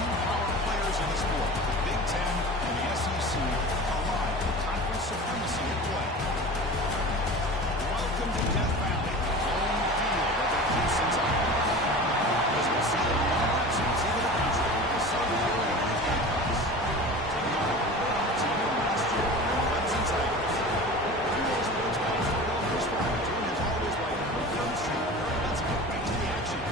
two power players in the sport. The Big Ten and the SEC collide for conference supremacy at play. Welcome to Death Valley, home field of the Clemson Tigers. As we see the number two team in the country, the Southern Carolina Gamecocks, taking on the former team from last year, the Clemson Tigers. U.S. sports writer Bill Hirschberg doing his always right on Third Street. Let's get right to the action.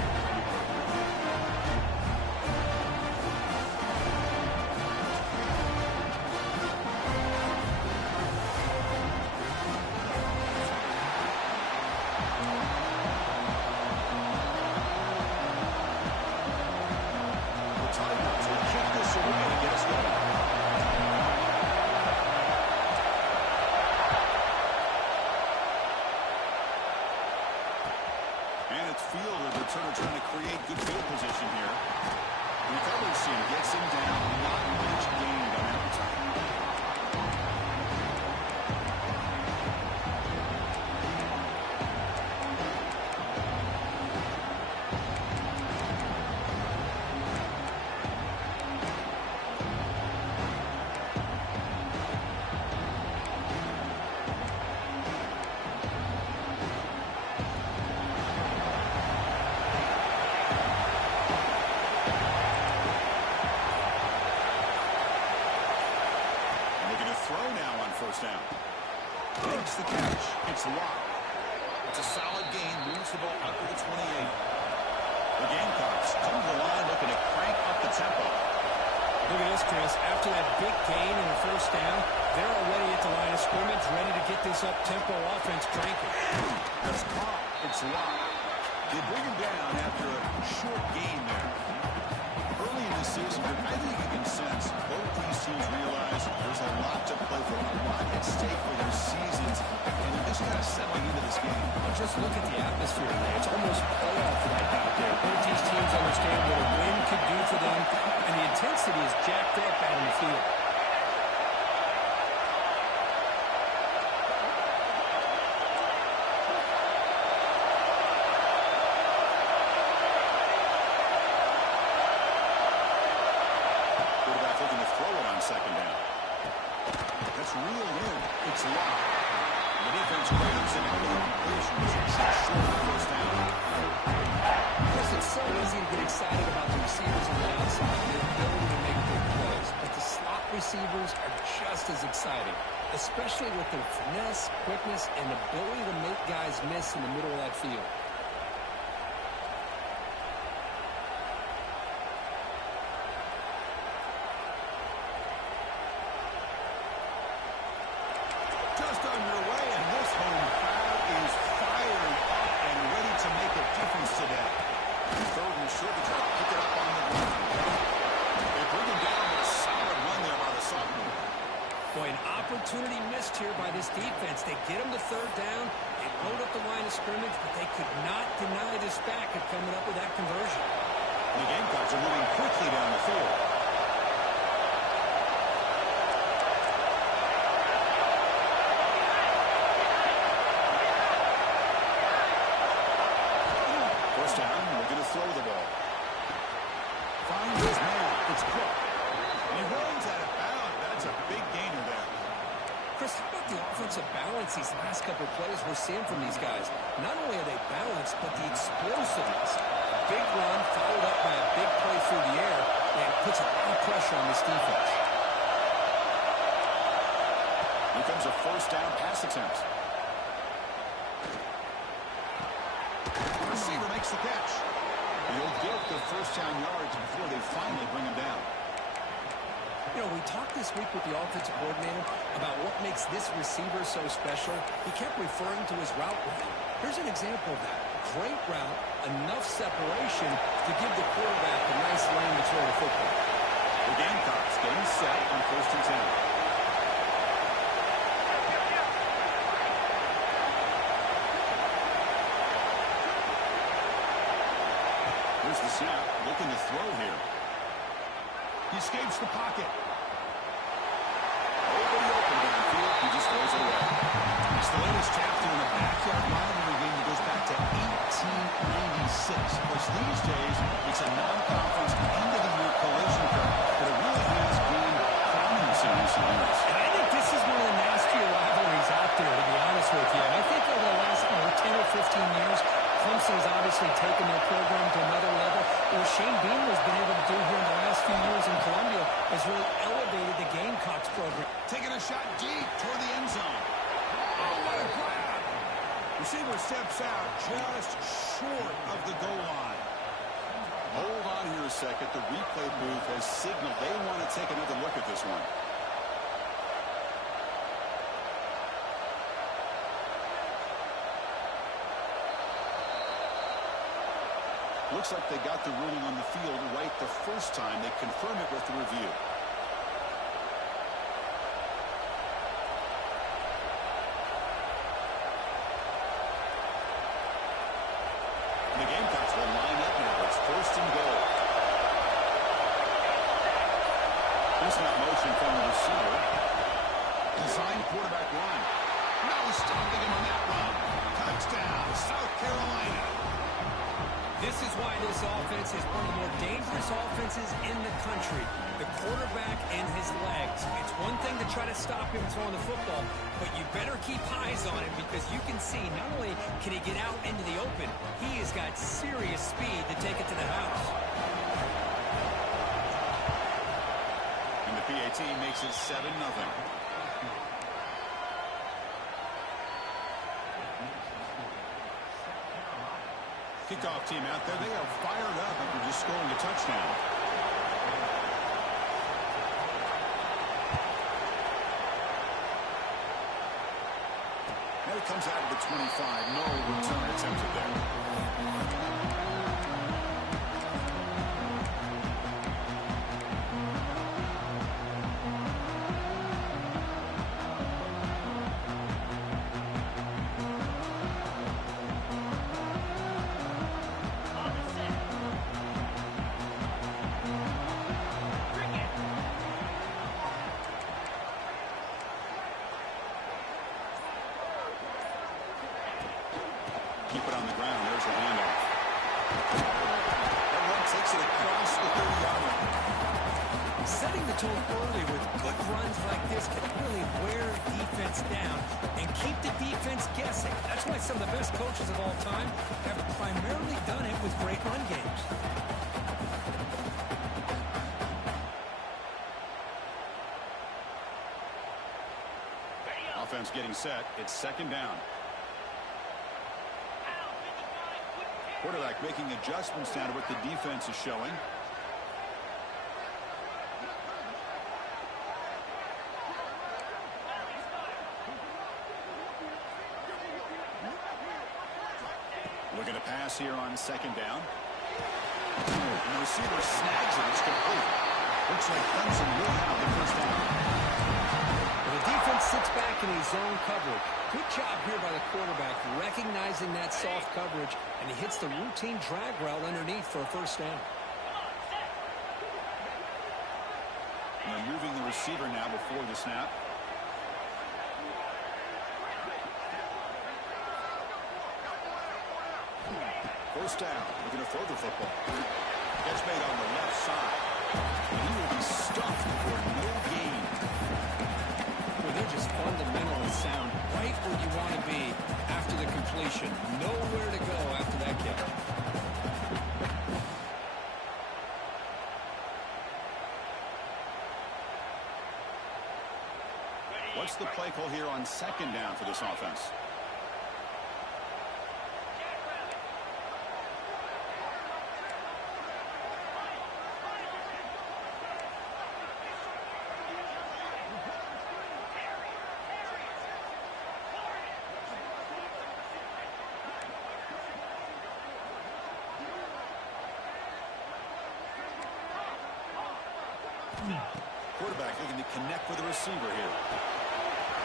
Trying to create good field position here. Recovers him, gets him down. Not much gained on that return. First down. Makes the catch. It's locked. It's a solid gain. Moves the ball up to the 28. The Gamecocks come to the line looking to crank up the tempo. Look at this, Chris. After that big gain in the first down, they're already at the line of scrimmage, ready to get this up-tempo offense cranking. That's caught. It's locked. They bring him down after a short gain there. Early in the season, I think you can sense both these teams realize there's a lot to play for, a lot at stake for their seasons, and they're just kind of settling into this game. Well, just look at the atmosphere today. It's almost playoff-like out there. Both these teams understand what a win could do for them, and the intensity is jacked up out in the field. Second down. That's real in. It's locked. The defense grabs it and the completion was short first down. Chris, it's so easy to get excited about the receivers on the outside and their ability to make big plays, but the slot receivers are just as exciting, especially with their finesse, quickness, and ability to make guys miss in the middle of that field. Just underway, and this home crowd is fired up and ready to make a difference today. Third and short to try to pick it up on the ground. They bring him down with a solid run there by the sophomore. Boy, an opportunity missed here by this defense. They get him to third down, they load up the line of scrimmage, but they could not deny this back of coming up with that conversion. The Gamecocks are moving quickly down the field. Throw the ball. Finds his man. It's Cook. He runs out of bounds. That's a big gainer there. Chris, how about the offensive balance these last couple of plays we're seeing from these guys? Not only are they balanced, but the explosiveness. Big run followed up by a big play through the air, and puts a lot of pressure on this defense. Here comes a first down pass attempt. The receiver makes the catch. He'll get the first down yards before they finally bring him down. You know, we talked this week with the offensive coordinator about what makes this receiver so special. He kept referring to his route running. Here's an example of that. Great route, enough separation to give the quarterback a nice lane to throw the football. The Gamecocks getting set on first and 10. Here's the snap, looking to throw here. He escapes the pocket. Nobody open downfield, he just throws it away. It's the latest chapter in a backyard rivalry game that goes back to 1896. Of course, these days, it's a non-conference end-of-the-year collision Bean has been able to do here in the last few years in Columbia has really elevated the Gamecocks program. Taking a shot deep toward the end zone. Oh, what a grab! Receiver steps out just short of the goal line. Hold on here a second. The replay booth has signaled they want to take another look at this one. Looks like they got the ruling on the field right the first time. They confirm it with the review. The Gamecocks will line up now. It's first and goal. There's not motion from the receiver. Design quarterback run. No stopping him on that run. Touchdown, South Carolina. This is why this offense is one of the more dangerous offenses in the country. The quarterback and his legs. It's one thing to try to stop him throwing the football, but you better keep eyes on him because you can see not only can he get out into the open, he has got serious speed to take it to the house. And the PAT makes it 7-0. Kickoff team out there. They are fired up after just scoring a touchdown. And it comes out of the 25. No return attempted there. Keep it on the ground. There's a handoff. That one takes it across the 30-yard line. Setting the tone early with good runs like this can really wear defense down and keep the defense guessing. That's why some of the best coaches of all time have primarily done it with great run games. Offense getting set. It's second down. Quarterback making adjustments down to what the defense is showing. Looking to pass here on second down. And the receiver snags it. It's complete. Looks like Clemson will have the first down. Well, the defense sits back in a zone coverage. Good job here by the quarterback recognizing that soft coverage, and he hits the routine drag route underneath for a first down. And they're moving the receiver now before the snap. First down. Looking to throw the football. Catch made on the left side. And he will be stuffed for no gain. Well, they're just fundamentally sound right where you want to be after the completion. Nowhere to go after that catch. What's the play call here on second down for this offense? Quarterback looking to connect with the receiver here.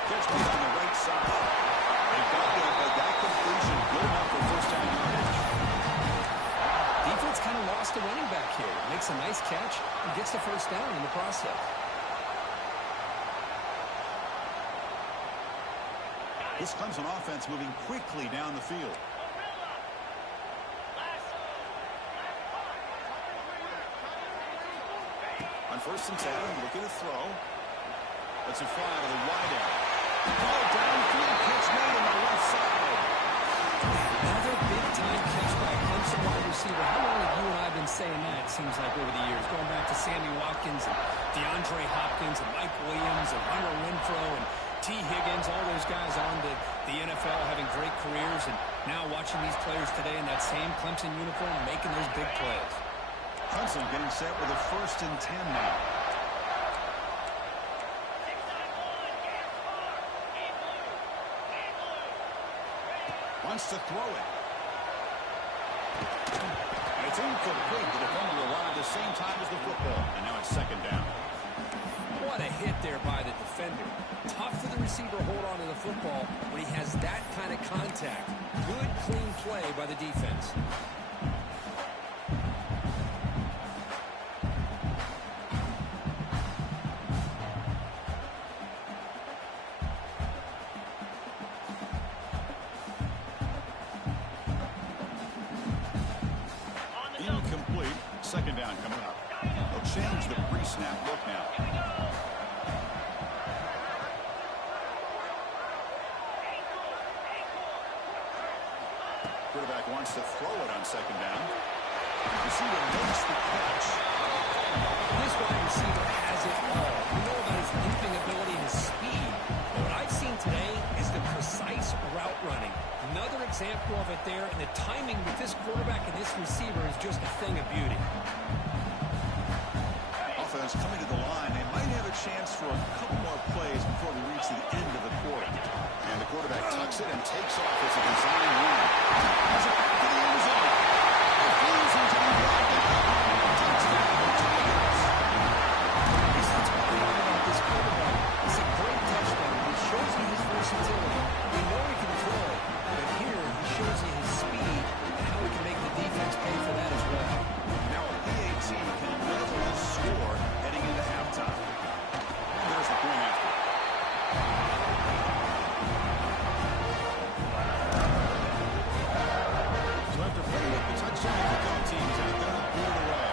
Catch made on the right side. They got there, but that completion good enough for first down yardage. Defense kind of lost a running back here. Makes a nice catch and gets the first down in the process. This Clemson offense moving quickly down the field. On first and 10, looking to throw. Let's it fly to the wide end. Oh, downfield catch made on the left side. Another big-time catch by Clemson awesome wide receiver. How long have you and I been saying that, it seems like, over the years? Going back to Sammy Watkins and DeAndre Hopkins and Mike Williams and Hunter Renfrow and T. Higgins, all those guys on to the NFL having great careers, and now watching these players today in that same Clemson uniform making those big plays. Clemson getting set with a 1st and 10 now. Wants to throw it. And it's incomplete. The defender arrived at the same time as the football. And now it's 2nd down. What a hit there by the defender. Tough for the receiver to hold on to the football when he has that kind of contact. Good, clean play by the defense. Incomplete. 2nd down coming up. They'll change the pre-snap look now. Quarterback wants to throw it on 2nd down. Receiver makes the catch. This wide receiver has it all. We know about his leaping ability and his speed. But what I've seen today is the precise route running. Another example of it there, and the timing with this quarterback and this receiver is just a thing of beauty. Offense coming to the line. They might have a chance for a couple more plays before we reach the end of the quarter. And the quarterback tucks it and takes off. It's a design run. Has it back to the end zone. Refusing to be brought down. Touchdown, Tigers. This is what we love about this quarterback. It's a great touchdown. It shows you his versatility. We know he can throw, but here he shows you his speed and how he can make the defense pay for that as well. Now a PAT can level the score heading into halftime. And there's the point after. So after putting up the touchdown, the kickoff team's out there to pull it away.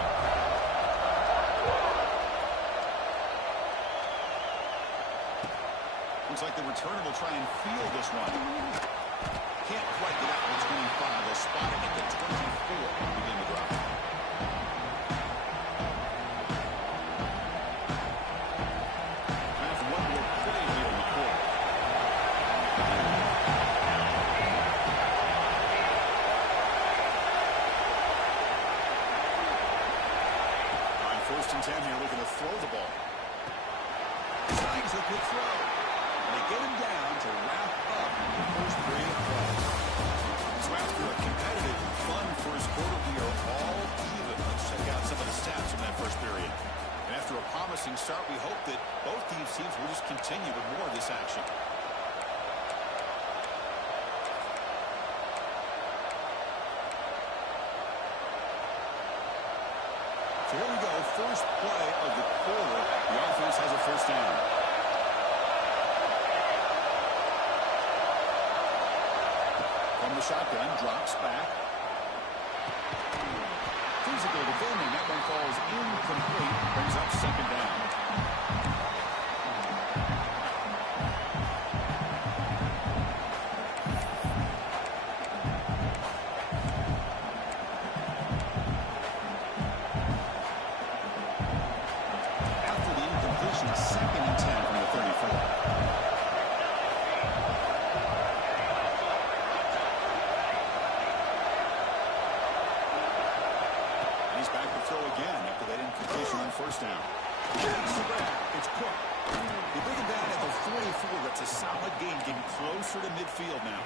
Looks like the returner will try and field this one. Can't quite get out to the 25. They'll spot it at the 24 and begin the drive. Have one more play here in the quarter. On 1st and 10 here, looking to throw the ball. Signs the quick throw. And they get him down to wrap up the first period of play. So after a competitive, fun first quarter, we are all even. Let's check out some of the stats from that first period. And after a promising start, we hope that both these teams will just continue with more of this action. So here we go, first play of the quarter. The offense has a 1st down. From the shotgun, drops back. Physical defending, that one falls incomplete, brings up 2nd down. After the incompletion, 2nd and 10 from the 34. He's back to throw again after that incompletion on 1st down. Takes the grab. It's Cook. They bring him down at the 44. That's a solid gain, getting closer to midfield now.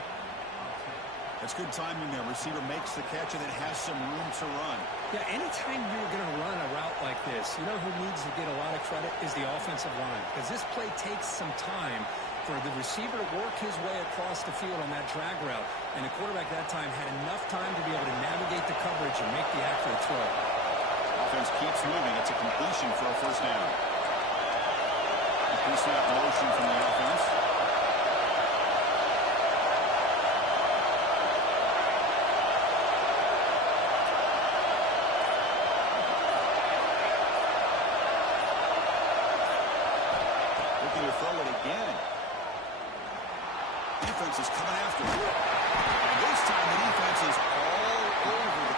That's good timing there. Receiver makes the catch and then has some room to run. Yeah, anytime you're going to run a route like this, you know who needs to get a lot of credit is the offensive line. Because this play takes some time for the receiver to work his way across the field on that drag route. And the quarterback that time had enough time to be able to navigate the coverage and make the accurate throw. Offense keeps moving. It's a completion for a 1st down. A pre-snap motion from the offense. Looking to throw it again. Defense is coming after him. And this time the defense is all over the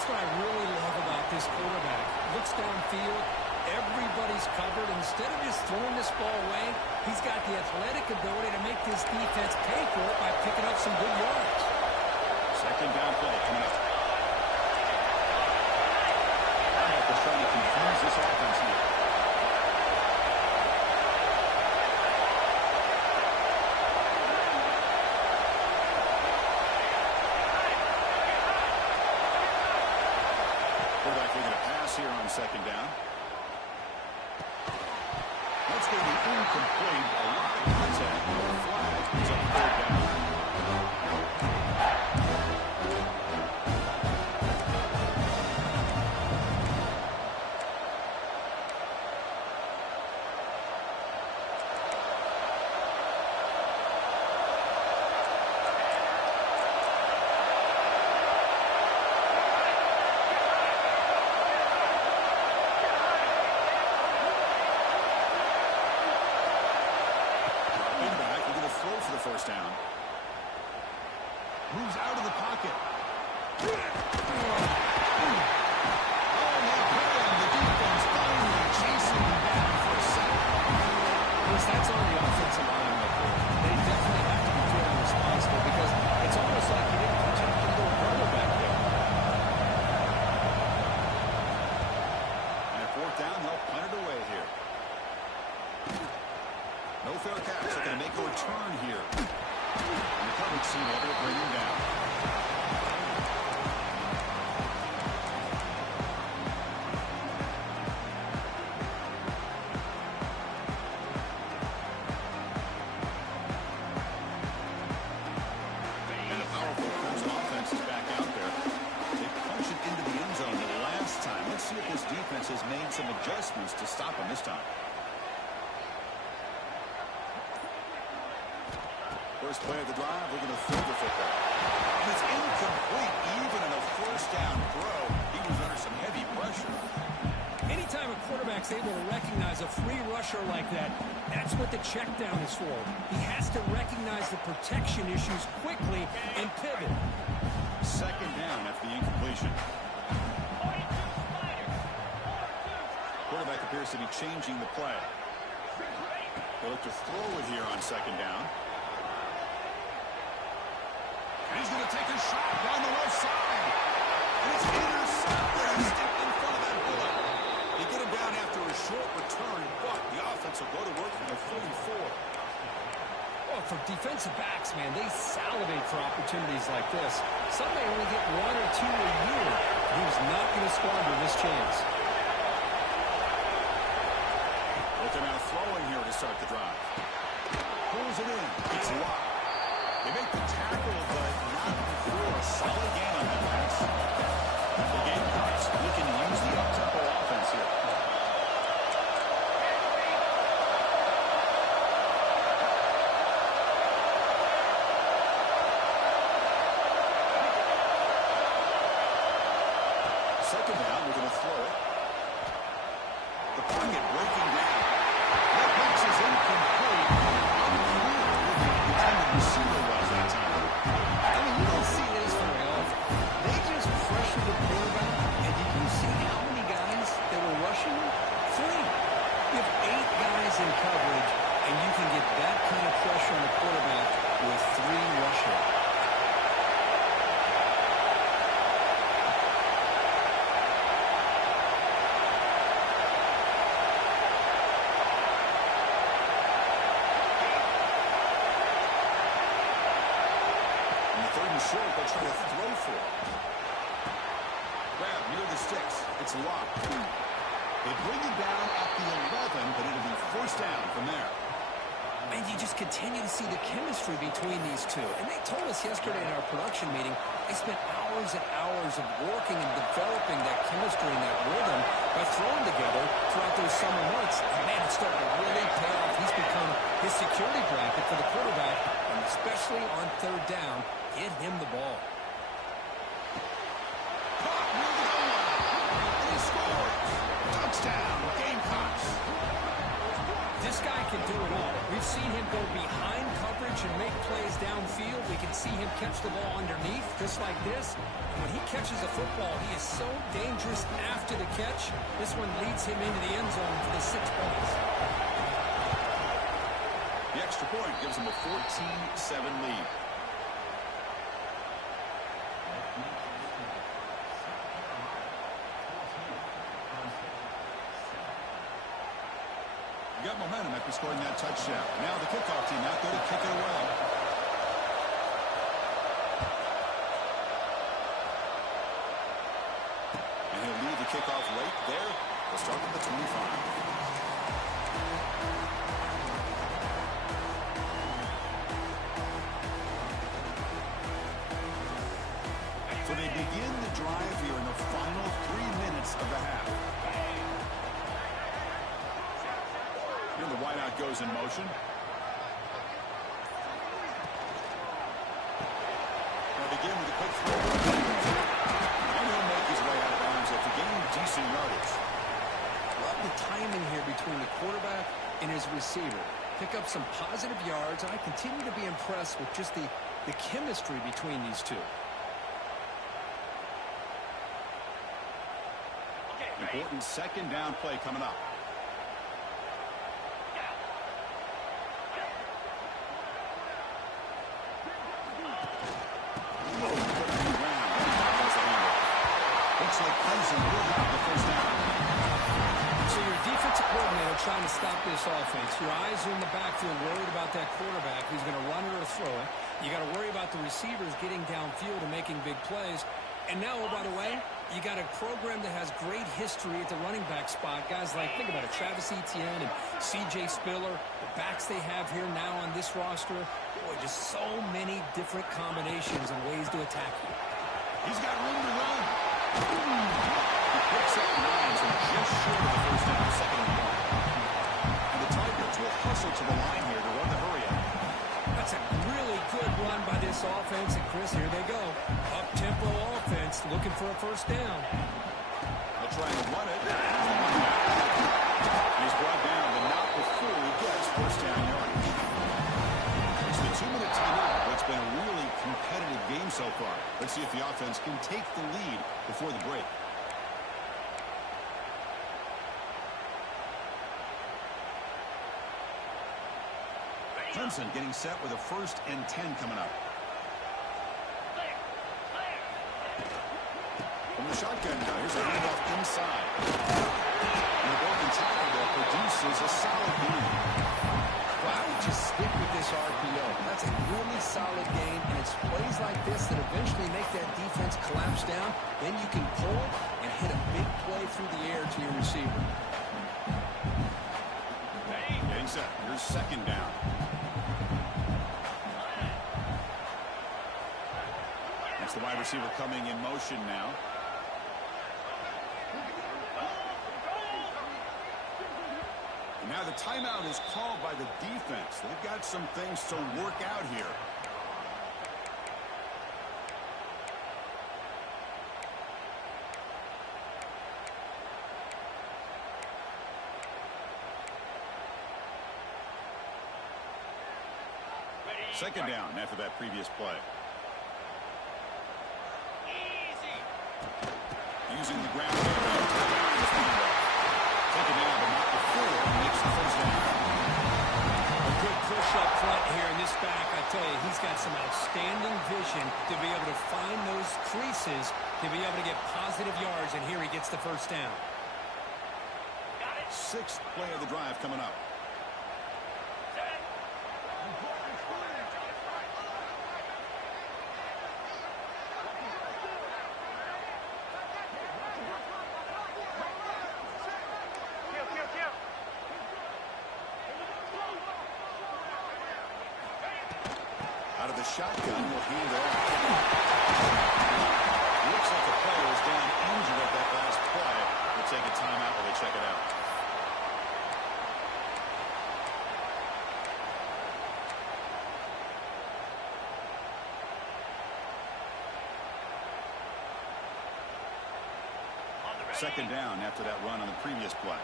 That's what I really love about this quarterback. Looks downfield, everybody's covered. Instead of just throwing this ball away, he's got the athletic ability to make this defense pay for it by picking up some good yards. Second down play coming up. They're trying to confuse this offense here. Quarterback looking to pass here on second down. That's going to be incomplete. A lot of contact. A flag. It's on third down. First down. Moves out of the pocket. Oh, my God. The defense finally chasing him down for a sack. That's on the offensive line right there. They definitely have to be good and responsible because it's almost like he didn't protect the little brother back there. And at fourth down, they'll punt it away here. No fair catch. They're going to make a return here. And the coverage team able to bring him down. And a powerful Clemson offense is back out there. They punch it into the end zone the last time. Let's see if this defense has made some adjustments to stop him this time. First play of the drive, we're going to throw the football. And it's incomplete, even in a first down throw. He was under some heavy pressure. Anytime a quarterback's able to recognize a free rusher like that, that's what the check down is for. He has to recognize the protection issues quickly and pivot. Second down after the incompletion. Quarterback appears to be changing the play. They look to throw it here on second down. And he's going to take a shot down the left side. And it's intercepted. He's stepped in front of that bullet. They get him down after a short return, but the offense will go to work from the 44. Well, for defensive backs, man, they salivate for opportunities like this. Some may only get one or two a year. He's not going to squander this chance. But they're now throwing here to start the drive. Pulls it in. It's locked. They make the tackle, but not before a solid gain on that pass. The Gamecocks looking to use the up-tempo offense here. Second down, we're going to throw it. The pocket breaking down. That pass is incomplete. Unclear who the intended receiver was that time. I mean, you don't see this very often. They just pressured the quarterback, and did you see how many guys that were rushing him? 3. You have 8 guys in coverage, and you can get that kind of pressure on the quarterback with 3 rushing. Short, they'll try to throw for it. Grab near the sticks. It's locked. They bring it down at the 11, but it'll be first down from there. And you just continue to see the chemistry between these two. And they told us yesterday in our production meeting, they spent hours and hours of working and developing that chemistry and that rhythm by throwing together throughout those summer months. And man, it's starting to really pay off. He's become his security blanket for the quarterback, and especially on third down, get him the ball. Caught near the goal line. And he scores. Touchdown, Gamecocks. This guy can do it all. We've seen him go behind coverage and make plays downfield. We can see him catch the ball underneath, just like this. And when he catches a football, he is so dangerous after the catch. This one leads him into the end zone for the 6 points. The extra point gives him a 14-7 lead. You got momentum after scoring that touchdown. Now the kickoff team out there to kick it away. And he'll lead the kickoff right there. We'll start at the 25. So they begin the drive here in the final 3 minutes of the half. And the wideout goes in motion. They'll begin with a quick throw. And he'll make his way out of bounds after gaining decent yardage. Love the timing here between the quarterback and his receiver. Pick up some positive yards. I continue to be impressed with just the chemistry between these two. Important second down play coming up. Looks like Clemson will have the first down. So your defensive coordinator trying to stop this offense. Your eyes are in the backfield worried about that quarterback who's going to run it or throw it. You got to worry about the receivers getting downfield and making big plays. And now, oh, by the way, you got a program that has great history at the running back spot. Guys like, think about it, Travis Etienne and C.J. Spiller, the backs they have here now on this roster. Boy, just so many different combinations and ways to attack you. He's got room to run. He picks up 9, so just short of the first down, second and 1. And the Tigers will hustle to the line here to run the hurry up. That's a really good run by this offense. And, Chris, here they go. Up-tempo offense looking for a first down. They'll try and run it. He's brought down, but not before he gets first down yardage. It's the 2-minute timeout. It's been a really competitive game so far. Let's see if the offense can take the lead before the break. Clemson getting set with a 1st and 10 coming up. From the shotgun now, here's a handoff inside. And the broken tackle that produces a solid gain. Well, I would just stick with this RPO. That's a really solid game, and it's plays like this that eventually make that defense collapse down. Then you can pull it and hit a big play through the air to your receiver. Getting set. Here's second down. That's the wide receiver coming in motion now. And now the timeout is called by the defense. They've got some things to work out here. Second down after that previous play. Using the ground game. Take it down, but not before he makes the first down. A good push up front here in this back. I tell you, he's got some outstanding vision to be able to find those creases, to be able to get positive yards, and here he gets the first down. 6th play of the drive coming up. Out of the shotgun, will hand it off. Looks like the player is down injured at that last play. We'll take a timeout while they check it out. Second down after that run on the previous play.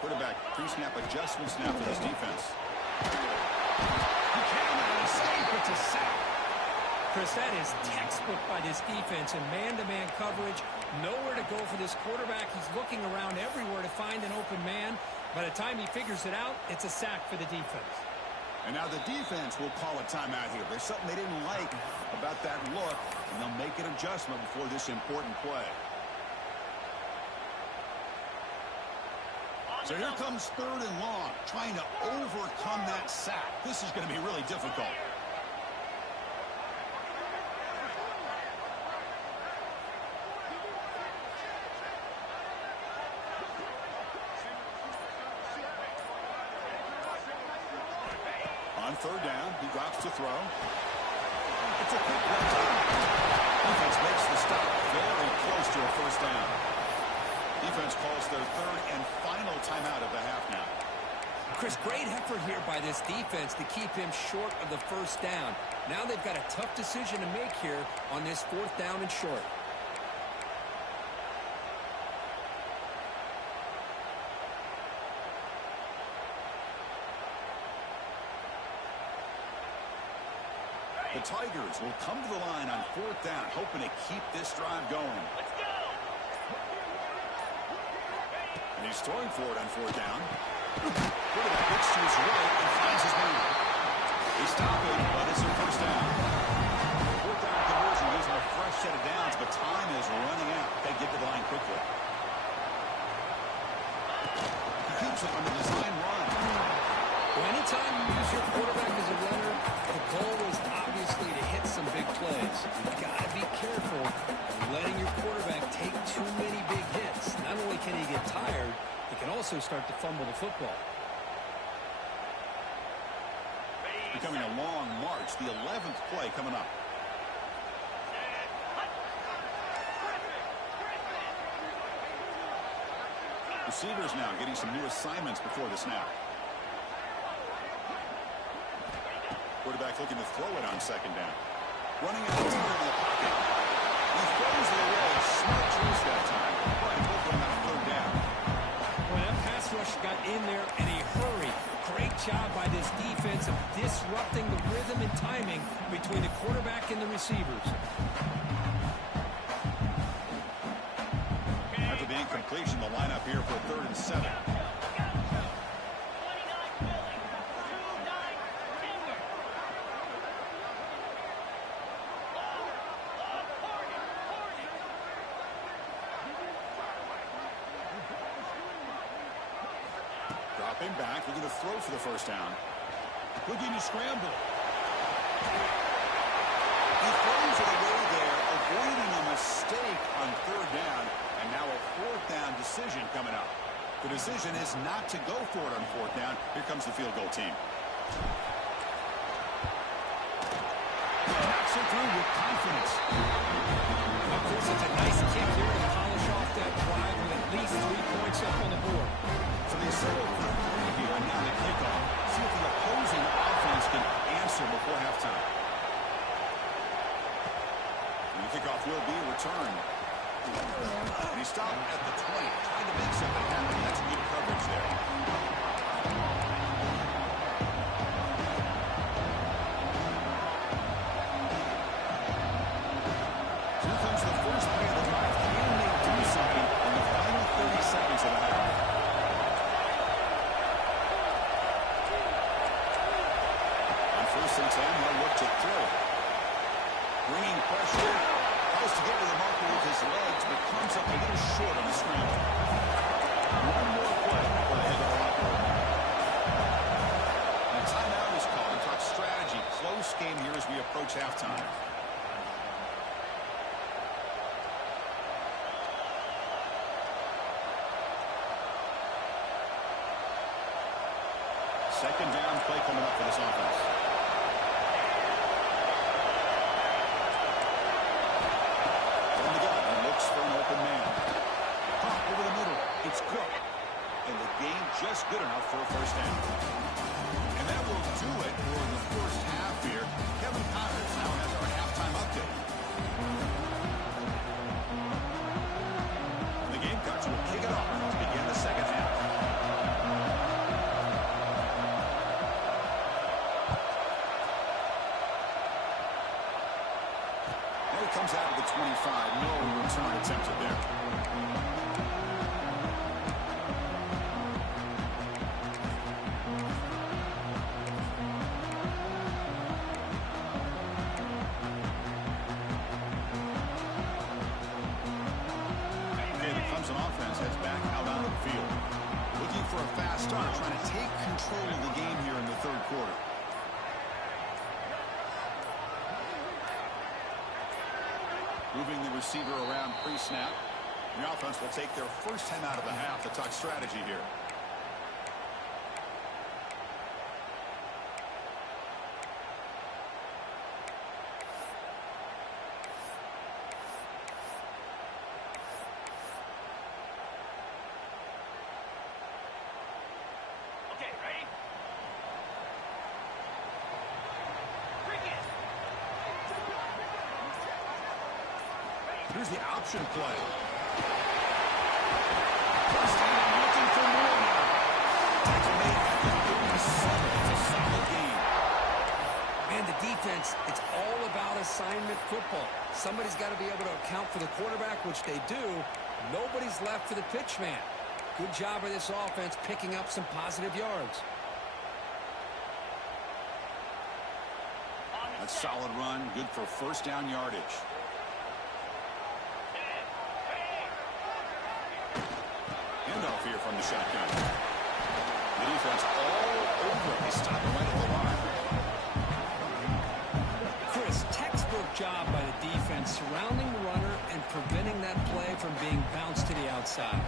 Quarterback pre-snap adjustments now for this defense. He came out safe. It's a sack. Chris, that is textbook by this defense in man-to-man coverage. Nowhere to go for this quarterback. He's looking around everywhere to find an open man. By the time he figures it out, it's a sack for the defense. And now the defense will call a timeout here. There's something they didn't like about that look, and they'll make an adjustment before this important play. So here comes 3rd and long, trying to overcome that sack. This is going to be really difficult. On 3rd down, he drops to throw. It's a quick run time. Defense makes the stop very close to a 1st down. Defense calls their 3rd and final timeout of the half now. Chris, great effort here by this defense to keep him short of the 1st down. Now they've got a tough decision to make here on this 4th down and short. The Tigers will come to the line on 4th down, hoping to keep this drive going. Let's go! And he's throwing for it on 4th down. Quarterback gets to his right and finds his man. They stop it, but it's a 1st down. 4th down conversion gives him a fresh set of downs, but time is running out. They get to the line quickly. He keeps it on the design run. Well, anytime you use your quarterback as a runner, the goal is obviously to hit some big plays. You've got to be careful letting your quarterback take too many big hits. Not only can he get tired, he can also start to fumble the football. Becoming a long march, the 11th play coming up. Receivers now getting some new assignments before the snap. Quarterback looking to throw it on 2nd down. Running out of time in the pocket. He throws it away. Smart choice that time. But both of them on 3rd down. Well, that pass rush got in there in a hurry. Great job by this defense of disrupting the rhythm and timing between the quarterback and the receivers. After the incompletion, the lineup here for 3rd and 7. Dropping back, looking to throw for the 1st down. Looking to scramble. He throws it away there, avoiding a mistake on 3rd down, and now a 4th down decision coming up. The decision is not to go for it on 4th down. Here comes the field goal team. Knocks it through with confidence. Of course, it's a nice kick here to polish off that drive with at least 3 points up on the board. So they settle for 3 here, and now the kickoff. See if the opposing offense can answer before halftime. And the kickoff will be returned. And he stopped at the 20, trying to make something happen. That's good coverage there. Here comes the first play of the drive. Can they do something in the final 30 seconds of the half? On 1st and 10, they'll look to throw. Bringing pressure. Tries to get to the marker with his legs, but comes up a little short on the scramble. One more play before they head to the locker room. And a timeout is called to talk strategy. Close game here as we approach halftime. Second down play coming up for this offense. From the gun, he looks for an open man. Pop over the middle. It's good. And the game just good enough for a 1st down. And that will do it for the first half here. Kevin Connors now has our halftime update. The Gamecocks will kick it off to begin the second half. Comes out of the 25. No return attempted there. Clemson offense heads back out onto the field. Looking for a fast start, trying to take control of the game here in the third quarter. Moving the receiver around pre-snap. The offense will take their first time out of the half to talk strategy here. Here's the option play. First down, looking for more now. Tackle made at the 37. It's a solid game. Man, the defense, it's all about assignment football. Somebody's got to be able to account for the quarterback, which they do. Nobody's left for the pitch man. Good job by this offense picking up some positive yards. A solid run, good for first down yardage. Handoff here from the shotgun. The defense all over. They stop him right at the line. Chris, textbook job by the defense surrounding the runner and preventing that play from being bounced to the outside.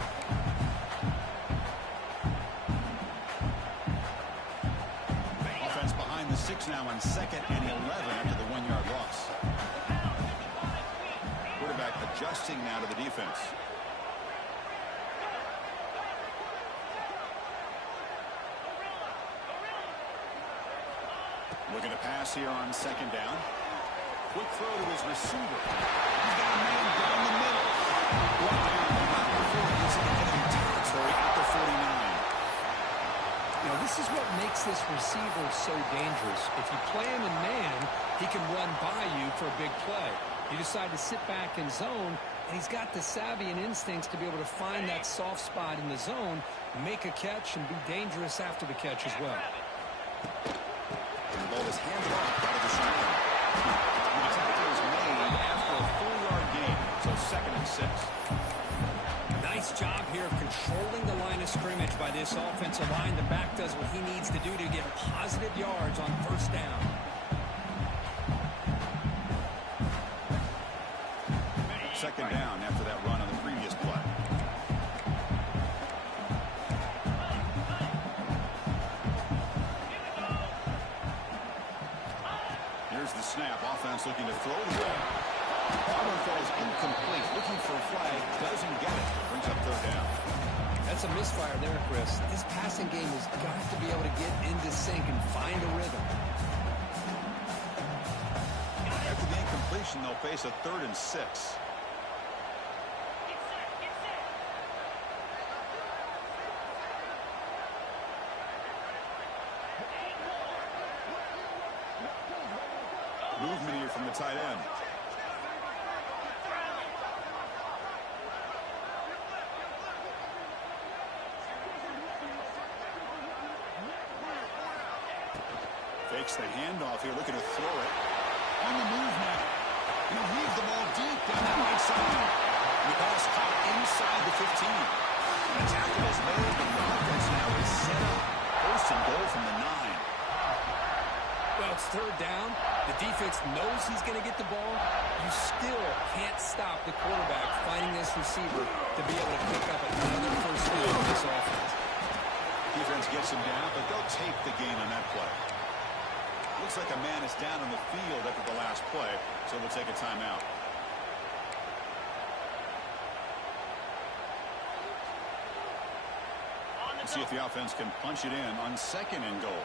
Offense behind the 6 now on 2nd and 11 after the 1-yard loss. Quarterback adjusting now to the defense. Looking to pass here on 2nd down. Quick throw to his receiver. He's got a man down the middle. Brought down about before he gets into enemy territory at the 49. Now, this is what makes this receiver so dangerous. If you play him in man, he can run by you for a big play. You decide to sit back in zone, and he's got the savvy and instincts to be able to find that soft spot in the zone, make a catch, and be dangerous after the catch as well. The ball is handed off out of the shotgun. The tackle is made after a 4-yard gain, so 2nd and 6. Nice job here of controlling the line of scrimmage by this offensive line. The back does what he needs to do to get positive yards on first down. Second down after that run on the previous play. Here's the snap. Offense looking to throw the ball. Auburn falls incomplete. Looking for a flag. Doesn't get it. Brings up 3rd down. That's a misfire there, Chris. This passing game has got to be able to get into sync and find a rhythm. After the incompletion, they'll face a 3rd and 6. Movement here from the tight end. Fakes the handoff here, looking to throw it. On the move now. He'll weave the ball deep down the right side. The ball's caught inside the 15. The tackle is made, and the offense now is set up. 1st and goal from the 9. Well, it's 3rd down. The defense knows he's going to get the ball. You still can't stop the quarterback finding this receiver to be able to pick up another first down in this offense. Defense gets him down, but they'll take the gain on that play. Looks like a man is down on the field after the last play, so we'll take a timeout. Let's see if the offense can punch it in on 2nd and goal.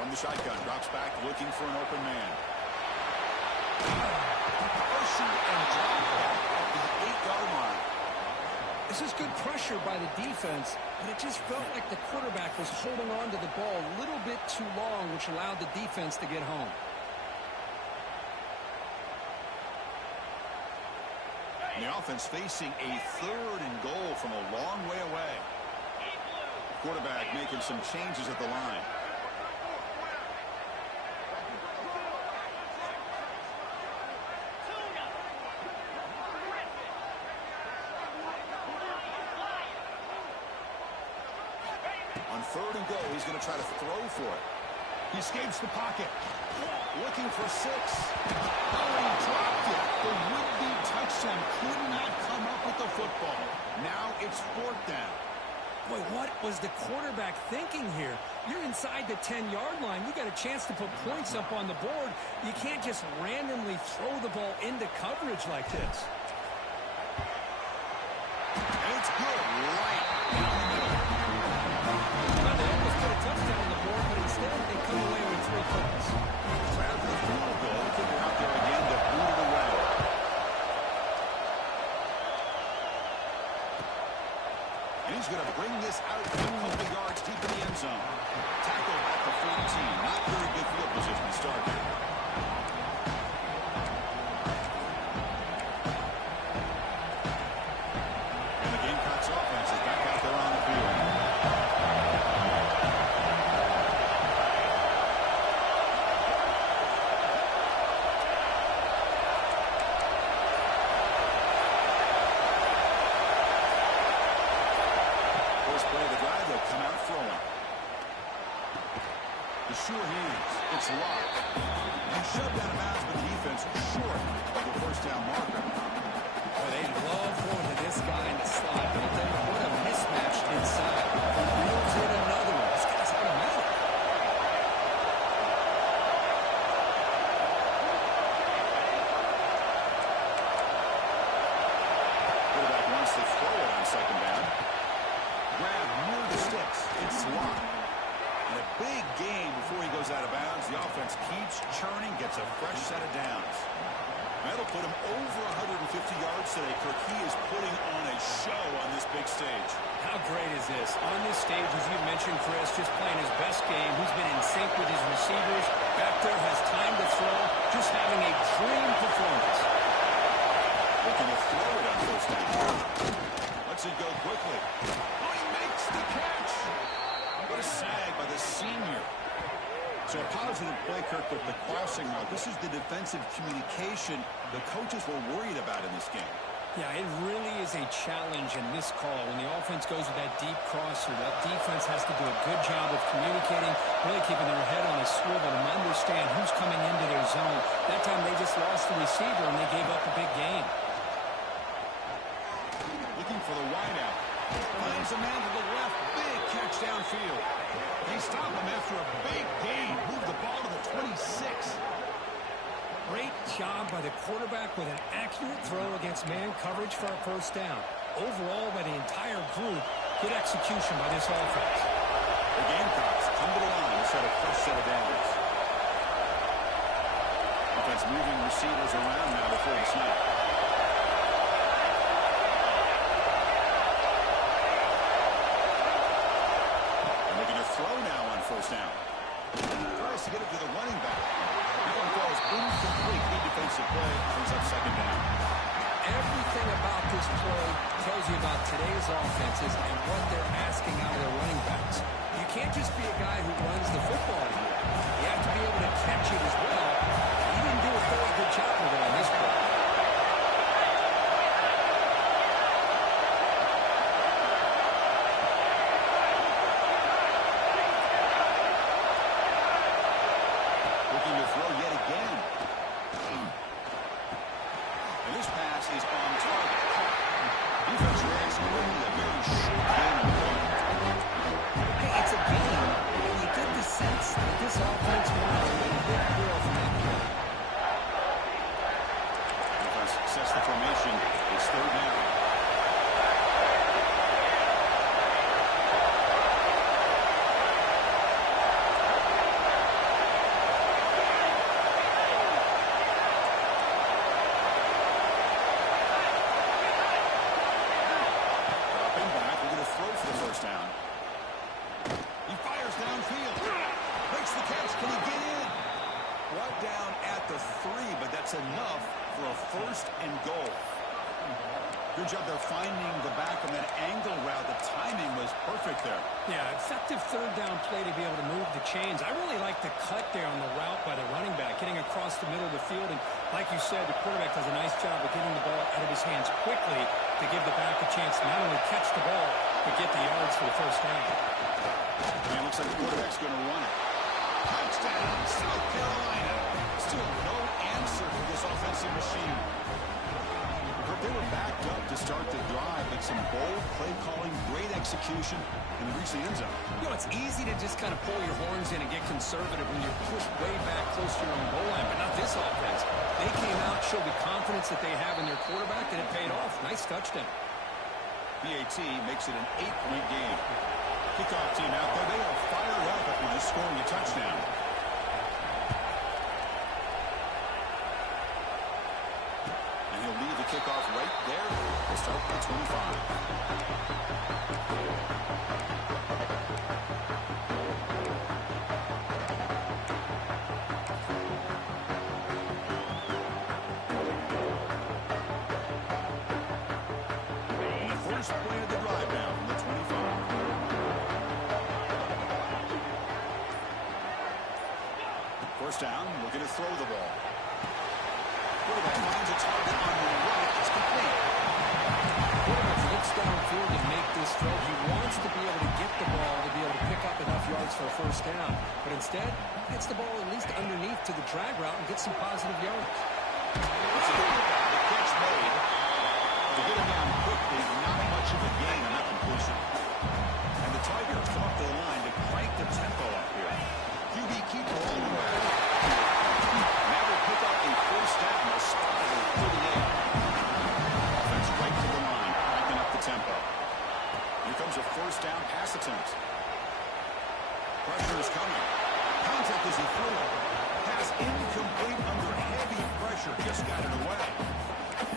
From the shotgun, drops back, looking for an open man. Shoot and drop at the 8-yard line. This is good pressure by the defense, but it just felt like the quarterback was holding on to the ball a little bit too long, which allowed the defense to get home. And the offense facing a 3rd and goal from a long way away. Quarterback making some changes at the line. On 3rd and goal, he's going to try to throw for it. He escapes the pocket. Looking for 6. Oh, he dropped it. The would-be touchdown could not come up with the football. Now it's 4th down. Boy, what was the quarterback thinking here? You're inside the 10-yard line. You got a chance to put points up on the board. You can't just randomly throw the ball into coverage like this. And it's good right down the middle. Well, they almost put a touchdown on the board, but instead they come away with 3 points. So after the field goal, I think they're out there again to boot it away. And he's going to bring this out a couple yards deep in the end zone. Tackled at the 14. Not very good field position to start there. And the Gamecocks offense is back out there on the field. The sure hands. It's locked. And shoved out of bounds by the defense short of the 1st down marker. Boy, they love going to this guy in the slot. Don't they? What a mismatch inside. Reels in another one. This guy's automatic. Quarterback wants to throw it on 2nd down. Grab near the sticks. It's locked. And a big game before he goes out of bounds. The offense keeps churning, gets a fresh set of downs. That'll put him over 150 yards today. Kirk, he is putting on a show on this big stage. How great is this? On this stage, as you mentioned, Chris, just playing his best game. He's been in sync with his receivers. Back there, has time to throw. Just having a dream performance. Looking to throw it on 1st down. Lets it go quickly. Oh, he makes the catch. What a sag by the senior. So a positive play, Kirk, with the crossing route. This is the defensive communication the coaches were worried about in this game. Yeah, it really is a challenge in this call. When the offense goes with that deep crosser, that defense has to do a good job of communicating, really keeping their head on a swivel and understand who's coming into their zone. That time they just lost the receiver and they gave up a big gain. Looking for the wideout. Finds a man to the left. Big catch downfield. They stop him after a big gain. Move the ball to the 26. Great job by the quarterback with an accurate throw against man coverage for a 1st down. Overall, by the entire group, good execution by this offense. The Gamecocks come to the line to set a first set of downs. Offense moving receivers around now before the snap. Throw now on 1st down. Tries to get it to the running back. That one falls incomplete. Good defensive play. Brings up 2nd down. Everything about this play tells you about today's offenses and what they're asking out of their running backs. You can't just be a guy who runs the football anymore. You have to be able to catch it as well. He didn't do a very good job of it on this play. goal. Good job there finding the back on that angle route. The timing was perfect there. Yeah, effective third down play to be able to move the chains. I really like the cut there on the route by the running back, getting across the middle of the field. And like you said, the quarterback does a nice job of getting the ball out of his hands quickly to give the back a chance to not only catch the ball, but get the yards for the first down. And it looks like the quarterback's going to run it. Touchdown, South Carolina. Still no answer for this offensive machine. They were backed up to start the drive, but some bold play calling, great execution, and they reached the end zone. You know, it's easy to just kind of pull your horns in and get conservative when you're pushed way back close to your own goal line, but not this offense. They came out, showed the confidence that they have in their quarterback, and it paid off. Nice touchdown. BAT makes it an 8-point game. Kickoff team out there. They are fired up after just scoring a touchdown. He'll leave the kickoff right there. We'll start at 25. The first play of the drive now from the 25. First down, looking to throw the ball. Quarterback finds a target on the right. It's complete. Quarterback looks downfield to make this throw. He wants to be able to get the ball to be able to pick up enough yards for a first down. But instead, gets the ball at least underneath to the drag route and gets some positive yards. It's a the catch made. To get him down quickly, not much of a gain on that completion. And the Tigers come up to the line to crank the tempo up here. QB keeper all the way. Now they pick up a first down, a spot of 38. Offense right to the line, cranking up the tempo. Here comes a first down pass attempt. Pressure is coming. Contact as he threw it. Pass incomplete under heavy pressure. Just got it away.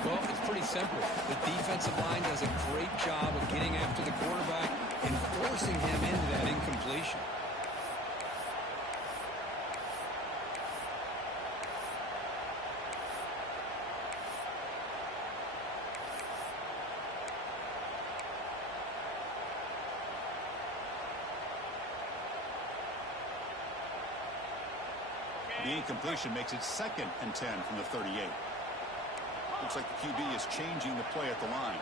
Well, it's pretty simple. The defensive line does a great job of getting after the quarterback and forcing him into that incompletion. The incompletion makes it 2nd and 10 from the 38. Looks like the QB is changing the play at the line.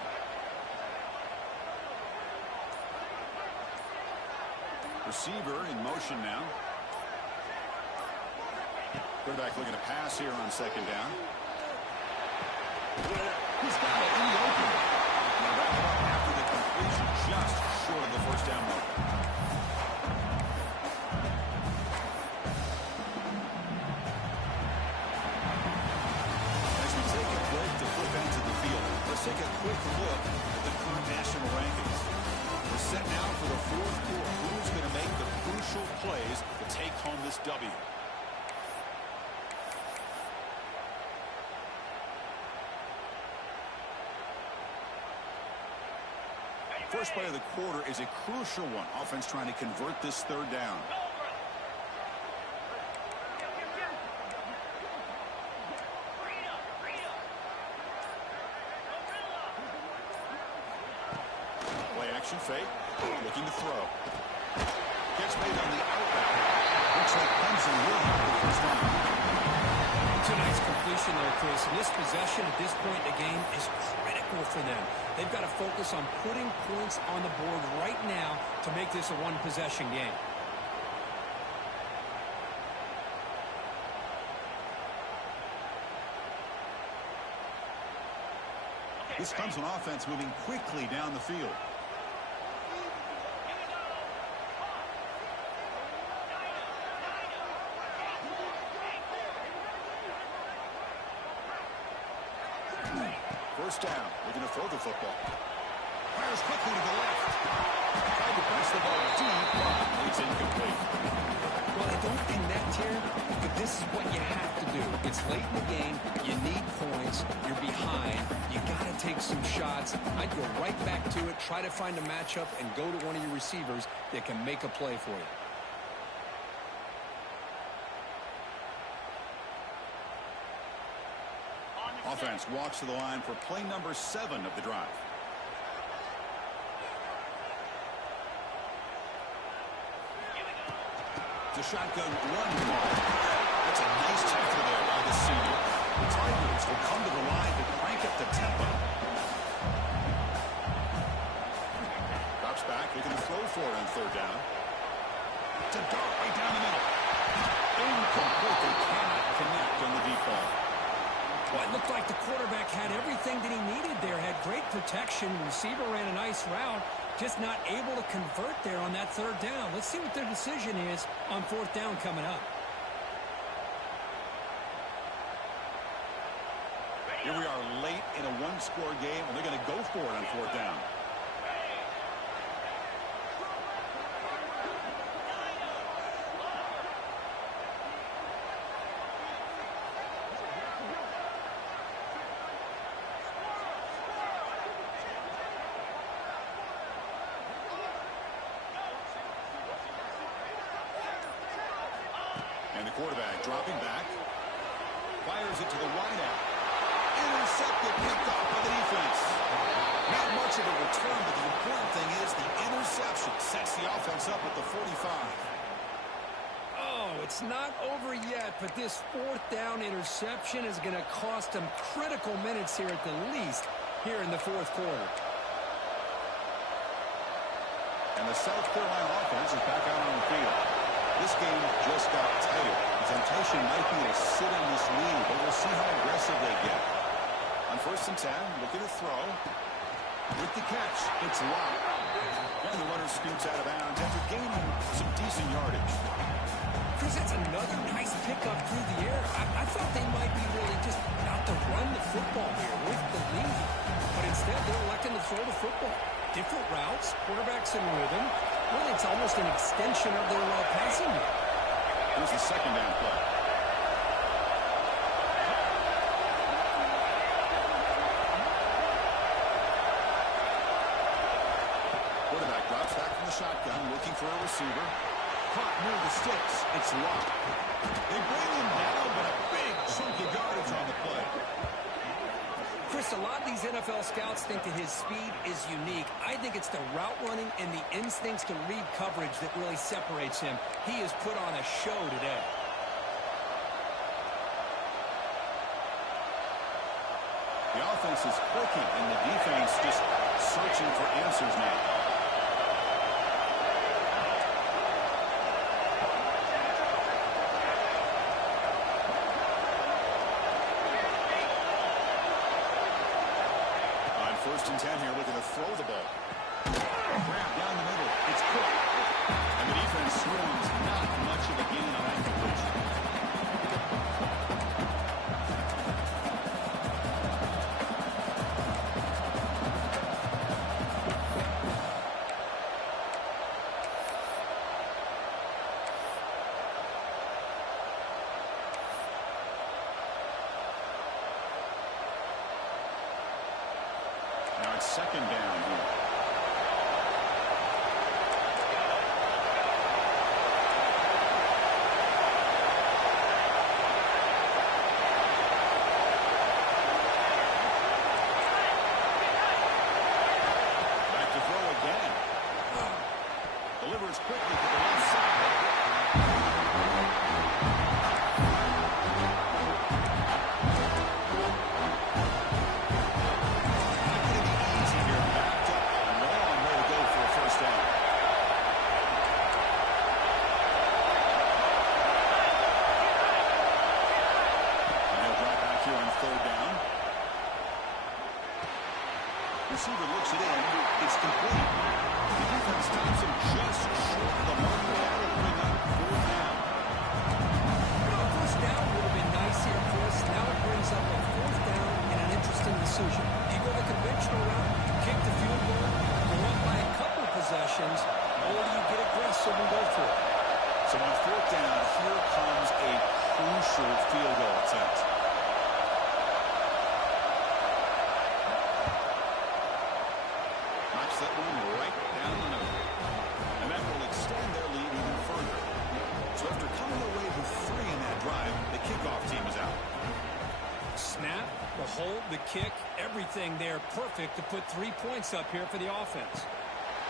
Receiver in motion now. Quarterback looking to pass here on 2nd down. He's got it in the open. Now wrap it up after the completion, just short of the first down mark. Let's take a quick look at the current national rankings. We're set now for the 4th quarter. Who's going to make the crucial plays to take home this W? First play of the quarter is a crucial one. Offense trying to convert this 3rd down. Fake, looking to throw. Gets made on the outback. Looks like Clemson will have the first down. It's a nice completion there, Chris. And this possession at this point in the game is critical for them. They've got to focus on putting points on the board right now to make this a one-possession game. This Clemson offense moving quickly down the field. First down, looking to throw the football. Fires quickly to the left. Tried to press the ball deep, but it's incomplete. Well, they don't connect here, but this is what you have to do. It's late in the game. You need points. You're behind. You got to take some shots. I'd go right back to it, try to find a matchup, and go to one of your receivers that can make a play for you. Offense walks to the line for play number 7 of the drive. It's a shotgun run ball. That's a nice tackle there by the senior. The Tigers will come to the line to crank up the tempo. Drops back, looking to throw for it on 3rd down. It's a dart right down the middle. Incomplete. They cannot connect on the deep ball. Well, it looked like the quarterback had everything that he needed there. Had great protection. Receiver ran a nice route. Just not able to convert there on that 3rd down. Let's see what their decision is on 4th down coming up. Here we are late in a 1-score game, and they're going to go for it on 4th down. And the quarterback dropping back. Fires it to the wideout. Intercepted, picked off by the defense. Not much of a return, but the important thing is the interception sets the offense up at the 45. Oh, it's not over yet, but this 4th down interception is going to cost them critical minutes here at the least here in the 4th quarter. And the South Carolina offense is back out on the field. This game just got tighter. The temptation might be to sit in this lead, but we'll see how aggressive they get. On 1st and 10, looking to throw. With the catch, it's locked. And the runner scoots out of bounds after gaining some decent yardage. Chris, that's another nice pickup through the air. I thought they might be really just out to run the football here with the lead. But instead, they're electing to throw the football. Different routes, quarterbacks in rhythm. Really, it's almost an extension of their passing game. Here's the 2nd down play. Quarterback drops back from the shotgun, looking for a receiver. Caught near the sticks. It's locked. They bring him down, but a big chunk of yardage on the play. Chris, a lot of these NFL scouts think that his speed is unique. I think it's the route running and the instincts to read coverage that really separates him. He has put on a show today. The offense is clicking, and the defense just searching for answers now. On 1st and 10 here, looking to throw the ball. Grab down the middle. It's Cook. And the defense swings. Not much of a gain on that completion. Now it's 2nd down here. Back to throw again. Delivers quickly to the left side. Receiver looks it in. It's complete. The defense stops him just short of the mark. That'll bring up 4th down. You know, 1st down would have been nice here, Chris. Now it brings up a 4th down and an interesting decision. Do you go the conventional route, kick the field goal, go up by a couple possessions, or do you get aggressive and go for it? So on 4th down, here comes a crucial field goal attempt. That one right down the middle. And that will extend their lead even further. So after coming away with 3 in that drive, the kickoff team is out. Snap, the hold. kick. Everything there perfect to put 3 points up here for the offense.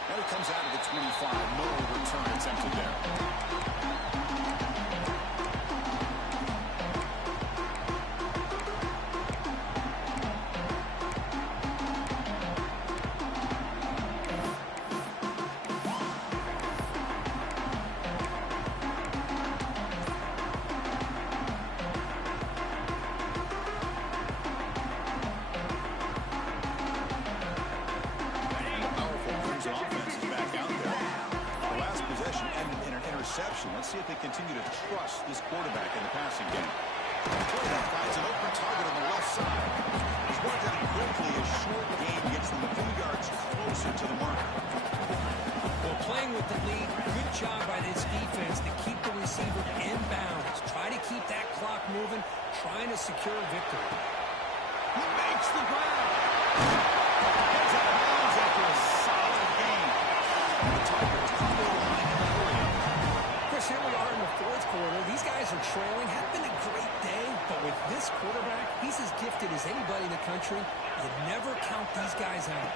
Now he comes out of the 25. No return attempted there. Let's see if they continue to trust this quarterback in the passing game. Quarterback finds an open target on the left side. He's worked out quickly as short game gets them a few yards closer to the marker. Well, playing with the lead, good job by this defense to keep the receiver in bounds. Try to keep that clock moving, trying to secure a victory. He makes the grab. Gets out of bounds after a solid game. The Tigers come to the line in the area. Here we are in the fourth quarter. These guys are trailing. Hadn't been a great day, but with this quarterback, he's as gifted as anybody in the country. You never count these guys out.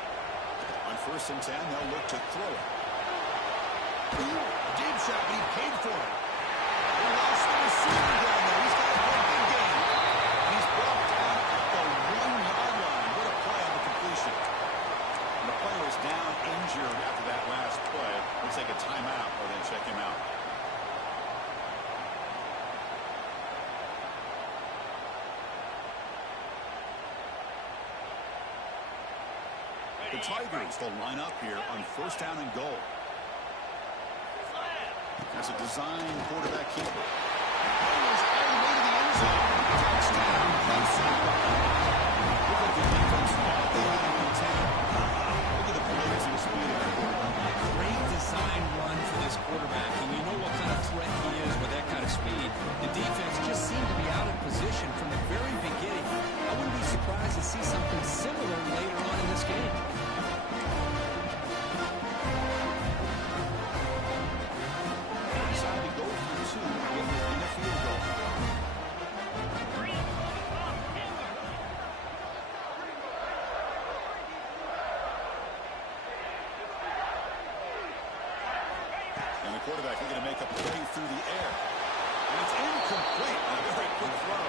On 1st and 10, they'll look to throw it. Deep shot, but he paid for it. He lost the receiver down there. He's got a big game. He's brought down at the 1-yard line. What a play on the completion. And the player is down injured after that last play. We'll take a timeout or then check him out. The Tigers will line up here on 1st down and goal. As a design quarterback keeper. He's all the way to the end zone. Touchdown, Clemson. Look at the defense all the way to contain. Look at the blazing speed of that quarterback. Great design run for this quarterback, and you know what kind of threat he is with that kind of speed. The defense just seemed to be out of position from the very beginning. I wouldn't be surprised to see something similar later on in this game. Quarterback looking to make a play through the air. And it's incomplete on a very quick throw.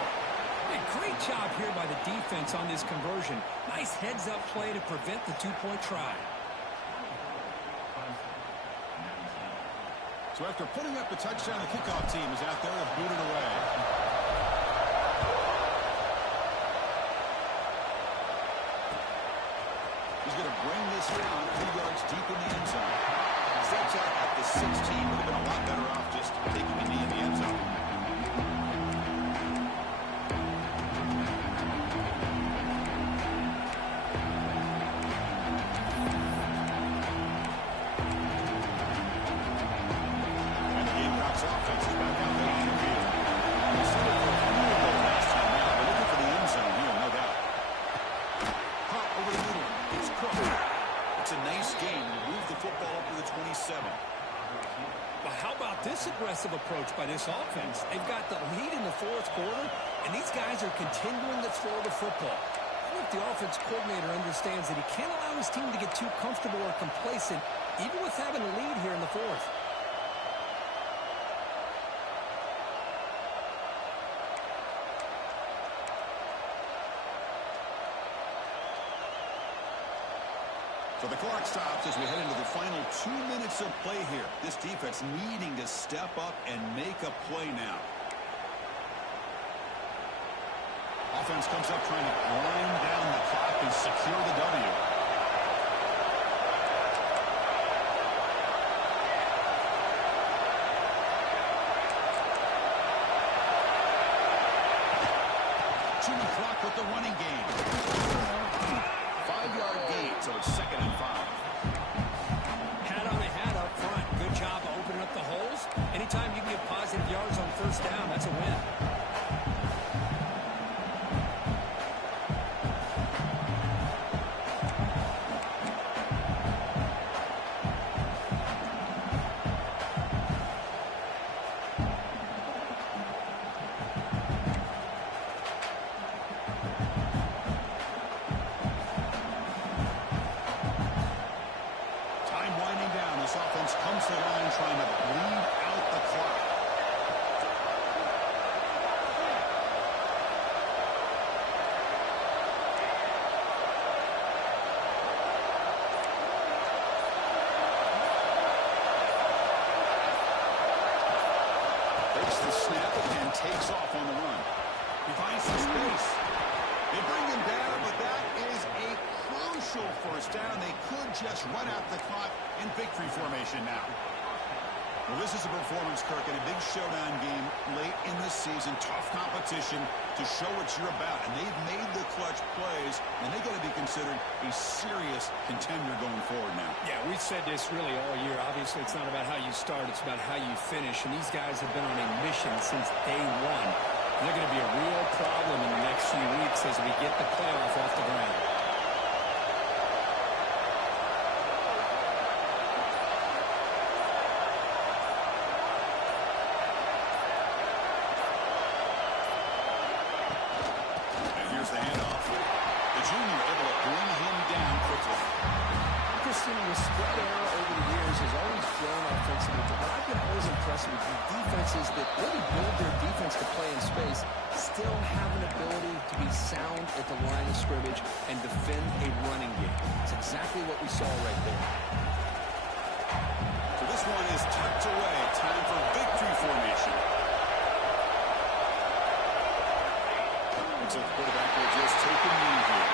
A great job here by the defense on this conversion. Nice heads-up play to prevent the 2-point try. So after putting up the touchdown, the kickoff team is out there to boot it away. He's going to bring this down 2 yards deep in the end zone. Steps out at the 16, would have been a lot better off just taking a knee in the end zone. And the Gamecocks offense is back out there on the field. They set it for a field goal last time out. They're looking for the end zone here, no doubt. Hop over the middle. It's Cook. It's a nice game to move the football up to the 27. Well, how about this aggressive approach by this offense? They've got the lead in the fourth quarter, and these guys are continuing to throw the football. I think the offense coordinator understands that he can't allow his team to get too comfortable or complacent, even with having a lead here in the fourth. So the clock stops as we head into the final 2 minutes of play here. This defense needing to step up and make a play now. Offense comes up trying to grind down the clock and secure the W. Chewing the clock with the running game. 5-yard gain, so it's 2nd and 5. Hat on a hat up front. Good job of opening up the holes. Anytime you can get positive yards on 1st down, that's a win. takes off on the run. He finds some space. They bring him down, but that is a crucial first down. They could just run out the clock in victory formation now. Well, this is a performance, Kirk, in a big showdown game late in the season. Tough competition to show what you're about. And they've made the clutch plays, and they're going to be considered a serious contender going forward now. Yeah, we've said this really all year. Obviously, it's not about how you start. It's about how you finish. And these guys have been on a mission since day one. And they're going to be a real problem in the next few weeks as we get the playoff off the ground. With spread error over the years has always grown offensively, but I've been always impressed with the defenses that really build their defense to play in space, still have an ability to be sound at the line of scrimmage and defend a running game. It's exactly what we saw right there. So this one is tucked away. Time for victory formation. Looks like the quarterback will just take a knee here.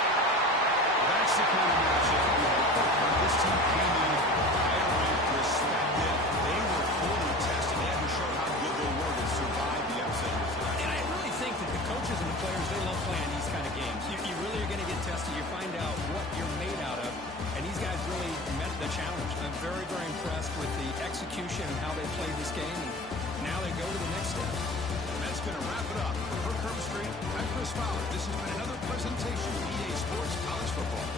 That's the kind of matchup we hope for. This team came in higher ranked, respected. They were fully tested. They haven't shown how good they were to survive the upset here tonight. And I really think that the coaches and the players, they love playing these kind of games. You really are going to get tested. You find out what you're made out of. And these guys really met the challenge. I'm very, very impressed with the execution and how they played this game. And now they go to the next step. And that's going to wrap it up. For Kirk Herbstreit, I'm Chris Fowler. This has been another presentation of EA Sports College Football.